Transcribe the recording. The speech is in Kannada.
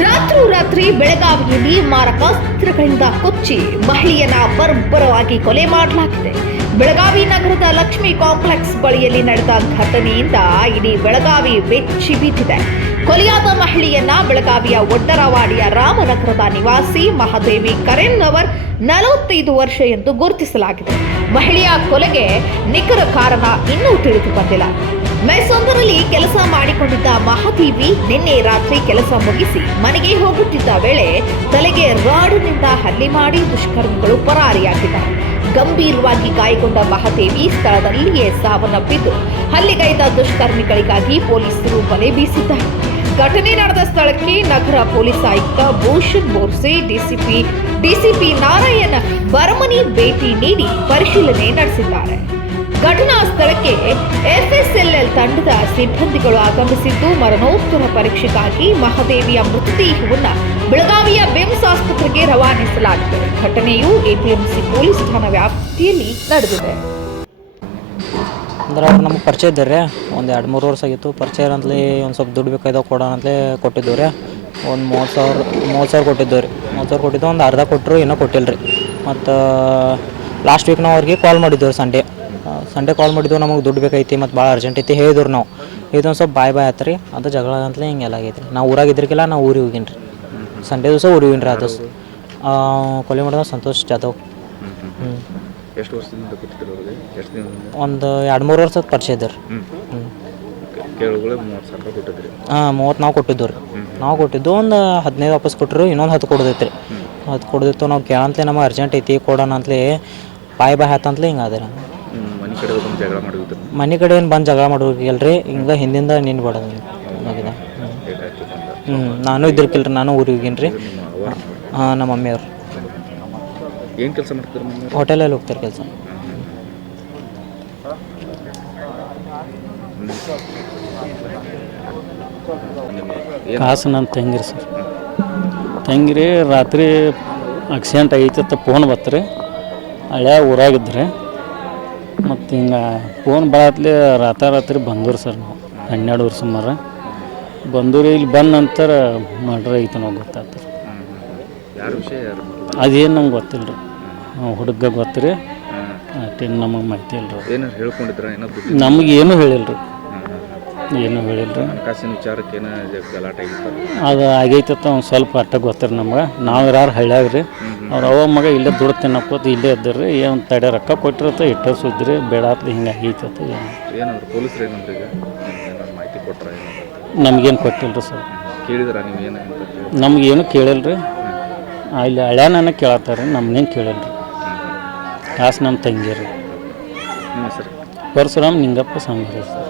ರಾತ್ರೋರಾತ್ರಿ ಬೆಳಗಾವಿಯಲ್ಲಿ ಮಾರಕಾಸ್ತ್ರಗಳಿಂದ ಕೊಚ್ಚಿ ಮಹಿಳೆಯನ್ನ ಬರ್ಬರವಾಗಿ ಕೊಲೆ ಮಾಡಲಾಗಿದೆ. ಬೆಳಗಾವಿ ನಗರದ ಲಕ್ಷ್ಮಿ ಕಾಂಪ್ಲೆಕ್ಸ್ ಬಳಿಯಲ್ಲಿ ನಡೆದ ಘಟನೆಯಿಂದ ಇಡೀ ಬೆಳಗಾವಿ ಬೆಚ್ಚಿ ಬಿದ್ದಿದೆ ಕೊಲೆಯಾದ ಮಹಿಳೆಯನ್ನ ಬೆಳಗಾವಿಯ ಒಡ್ಡರವಾಡಿಯ ರಾಮನಗರದ ನಿವಾಸಿ ಮಹಾದೇವಿ ಕರೆನ್ ಅವರ್ ನಲವತ್ತೈದು ವರ್ಷ ಎಂದು ಗುರುತಿಸಲಾಗಿದೆ. ಮಹಿಳೆಯ ಕೊಲೆಗೆ ನಿಖರ ಕಾರಣ ಇನ್ನೂ ತಿಳಿದು ಬಂದಿಲ್ಲ. ಮೆಸ್ಸೊಂದರಲ್ಲಿ ಕೆಲಸ ಮಾಡಿಕೊಂಡಿದ್ದ ಮಹಾದೇವಿ ನಿನ್ನೆ ರಾತ್ರಿ ಕೆಲಸ ಮುಗಿಸಿ ಮನೆಗೆ ಹೋಗುತ್ತಿದ್ದ ವೇಳೆ ತಲೆಗೆ ರಾಡಿನಿಂದ ಹಲ್ಲಿ ಮಾಡಿ ದುಷ್ಕರ್ಮಿಗಳು ಪರಾರಿಯಾಗಿದ್ದಾರೆ. ಗಂಭೀರವಾಗಿ ಗಾಯಗೊಂಡ ಮಹಾದೇವಿ ಸ್ಥಳದಲ್ಲಿಯೇ ಸಾವನ್ನಪ್ಪಿದ್ದು, ಹಲ್ಲಿಗೈದ ದುಷ್ಕರ್ಮಿಗಳಿಗಾಗಿ ಪೊಲೀಸರು ಬಲೆ ಬೀಸಿದ್ದಾರೆ. ಘಟನೆ ನಡೆದ ಸ್ಥಳಕ್ಕೆ ನಗರ ಪೊಲೀಸ್ ಆಯುಕ್ತ ಭೂಷಣ್ ಬೋರ್ಸೆ, ಡಿಸಿಪಿ ಡಿಸಿಪಿ ನಾರಾಯಣ ಬರಮನಿ ಭೇಟಿ ನೀಡಿ ಪರಿಶೀಲನೆ ನಡೆಸಿದ್ದಾರೆ. ಘಟನಾ ಸ್ಥಳಕ್ಕೆ ಎಫ್ಎಸ್ಎಲ್ಎಲ್ ತಂಡದ ಸಿಬ್ಬಂದಿಗಳು ಆಗಮಿಸಿದ್ದು, ಮರಣೋತ್ತರ ಪರೀಕ್ಷೆಗಾಗಿ ಮಹಾದೇವಿಯ ಮೃತದೇಹವನ್ನು ಬೆಳಗಾವಿಯ ಬೆಮ್ಸ್ ಆಸ್ಪತ್ರೆಗೆ ರವಾನಿಸಲಾಗಿದೆ. ಘಟನೆಯು ಎಪಿಎಂಸಿ ಪೊಲೀಸ್ ಠಾಣಾ ವ್ಯಾಪ್ತಿಯಲ್ಲಿ ನಡೆದಿದೆ. ಅಂದ್ರೆ ಅವ್ರು ನಮ್ಗೆ ಪರಿಚಯ ಇದ್ದಾರೆ. ಒಂದು ಎರಡು ಮೂರು ವರ್ಷ ಆಗಿತ್ತು. ಪರಿಚಯ ಅಂತಲೇ ಒಂದು ಸ್ವಲ್ಪ ದುಡ್ಡು ಬೇಕಾಯ್ತಾವೆ ಕೊಡೋಣ ಅಂತಲೇ ಕೊಟ್ಟಿದ್ದು ರೀ ಒಂದು ಮೂವತ್ತು ಸಾವಿರ ಮೂವತ್ತು ಸಾವಿರ ಕೊಟ್ಟಿದ್ದು ರೀ. ಮೂವತ್ತು ಸಾವಿರ ಕೊಟ್ಟಿದ್ದು ಒಂದು ಅರ್ಧ ಕೊಟ್ಟರು ಇನ್ನೂ ಕೊಟ್ಟಿಲ್ಲ ರೀ ಮತ್ತು, ಲಾಸ್ಟ್ ವೀಕ್ ಅವ್ರಿಗೆ ಕಾಲ್ ಮಾಡಿದ್ದೆವು ರೀ ಸಂಡೇ. ಸಂಡೇ ಕಾಲ್ ಮಾಡಿದ್ದು ನಮಗೆ ದುಡ್ಡು ಬೇಕೈತಿ ಮತ್ತು ಭಾಳ ಅರ್ಜೆಂಟ್ ಐತಿ ಹೇಳಿದ್ರು ನಾವು. ಇದೊಂದು ಸ್ವಲ್ಪ ಬಾಯ್ ಬಾಯ್ ಆತ್ರಿ ಅದು ಜಗಳ ಅಂತಲೇ ಹಿಂಗೆಲ್ಲ ಆಗೈತೆ ರೀ ನಾವು ಊರಾಗ ಇದ್ರಿಗಿಲ್ಲ ನಾವು ಊರಿಗೆ ಹೋಗಿನಿ ರೀ ಸಂಡೇ ದಿವಸ ಊರಿಗೆ ಹೋಗಿನಿ ರೀ ಅದು ಕೊಲೆ ಮಾಡಿದ ಸಂತೋಷ್ ಜಾಧವ್. ಹ್ಞೂ ಎಷ್ಟು ವರ್ಷದಿಂದ ಗೊತ್ತಿದ್ರು ಅವ್ರಿಗೆ? ಎಷ್ಟು ದಿನದಿಂದ ಒಂದು ಎರಡು ಮೂರು ವರ್ಷದ ಪರಿಚಯ ಇದ್ದಾರೆ ಹ್ಞೂ ಹಾಂ ಮೂವತ್ತು ನಾವು ಕೊಟ್ಟಿದ್ದು ರೀ. ನಾವು ಕೊಟ್ಟಿದ್ದು ಒಂದು ಹದಿನೈದು ವಾಪಸ್ ಕೊಟ್ಟರು ಇನ್ನೊಂದು ಹತ್ತು ಕೊಡೋದೈತೆ ರೀ ಹತ್ತು ಕೊಡೋದಿತ್ತು ನಾವು ಕೇಳಂತಲೇ ನಮಗೆ ಅರ್ಜೆಂಟ್ ಐತಿ ಕೊಡೋಣ ಅಂತಲೇ ಬಾಯ್ ಬಾಯ್ ಹತ್ತಂತಲೇ ಹಿಂಗೆ ಅದ ರೀ ಹ್ಞೂ ಮನೆ ಕಡೆ ಬಂದು ಜಗಳ ಮಾಡಿದ್ರು? ಮನೆ ಕಡೆ ಏನು ಬಂದು ಜಗಳ ಮಾಡೋಗಿಲ್ಲ ರೀ ಹಿಂಗೆ ಹಿಂದಿಂದ ನಿನ್ ಬಾಡ ಹ್ಞೂ ನಾನು ಇದ್ದಿರ್ಕಿಲ್ಲ ರೀ ನಾನು ಊರಿಗೆ ಹೋಗಿನ್ರಿ. ರೀ ನಿಮ್ಮ ಅವ್ರ ಹಾಂ ನಮ್ಮ ಮಮ್ಮಿಯವ್ರು. ಏನು ಕೆಲಸ ಮಾಡ್ತಾರೆ ಹೋಟೆಲಲ್ಲಿ ಹೋಗ್ತಾರೆ ಕೆಲಸ. ಕಾಸು ನನ್ನ ತಂಗಿರಿ ಸರ್. ತಂಗಿರಿ ರಾತ್ರಿ ಆಕ್ಸಿಡೆಂಟ್ ಆಗೈತೆ ಅಂತ ಫೋನ್ ಬತ್ತರಿ ಹಳೆಯ ಊರಾಗಿದ್ರಿ. ಮತ್ತು ಹಿಂಗೆ ಫೋನ್ ಬರತ್ಲಿ ರಾತ್ರಿ ಬಂದರು ಸರ್ ನಾವು. ಹನ್ನೆರಡು ವರ್ಷ ಮರ ಬಂದೂರು ಇಲ್ಲಿ ಬಂದ ನಂತರ ಮರ್ಡರ್ ಐತೆ ನಾವು ಗೊತ್ತಾಯ್ತು ಅದೇನು ನಂಗೆ ಗೊತ್ತಿಲ್ಲ ರೀ ಹುಡುಗ ಗೊತ್ತು ರೀ ಅಷ್ಟೇನು ನಮಗೆ ಮಾಹಿತಿ ಇಲ್ಲ ರೀ ನಮಗೆ ಏನೂ ಹೇಳಿಲ್ಲ ರೀ ಏನೂ ಹೇಳಿಲ್ಲ. ಹಣಕಾಸಿನ ವಿಚಾರಕ್ಕೆ ಏನೋ ಗಲಾಟೆ ಅದು ಆಗೈತೆ ಒಂದು ಸ್ವಲ್ಪ ಅಟ್ಟ ಗೊತ್ತಿರಿ ನಮ್ಗೆ. ನಾವು ಯಾರು ಹಳ್ಳ್ಯಾಗ ರೀ ಅವ್ರು ಅವ ಮಗ ಇಲ್ಲೇ ದುಡ್ಡು ತಿನ್ನಕೋತ ಇಲ್ಲೇ ಇದ್ದರು. ರೀ ಏನು ತಡೆ ರೊಕ್ಕ ಕೊಟ್ಟಿರತ್ತ ಇಟ್ಟ ಸುದ್ರಿ ಬೇಡ ಅಂತ ಹಿಂಗೆ ಆಗೈತೆ ಏನು. ಏನಾದ್ರು ಪೊಲೀಸರು ಏನಂದ್ರೆ ಈಗ? ಮಾಹಿತಿ ಕೊಟ್ರ ಏನಾದ್ರು ನಮಗೇನು ಕೊಟ್ಟಿಲ್ಲ ರೀ ಸರ್ ಕೇಳಿದ್ರ ನೀವು ಏನಂತ ನಮಗೇನು ಕೇಳಿಲ್ಲ ರೀ ಇಲ್ಲಿ ಹಳ್ಯಾನ ಕೇಳತ್ತಾರೆ ನಮ್ಗೇನು ಕೇಳಿಲ್ಲ ರೀ ಕಾಸು ನಮ್ಮ ತಂಗಿ ರೀ ನಿಮ್ಮ ಹೆಸರು? ಪರಶುರಾಮ್ ನಿಂಗಪ್ಪ ಸ್ವಾಮಿ ಸರ್.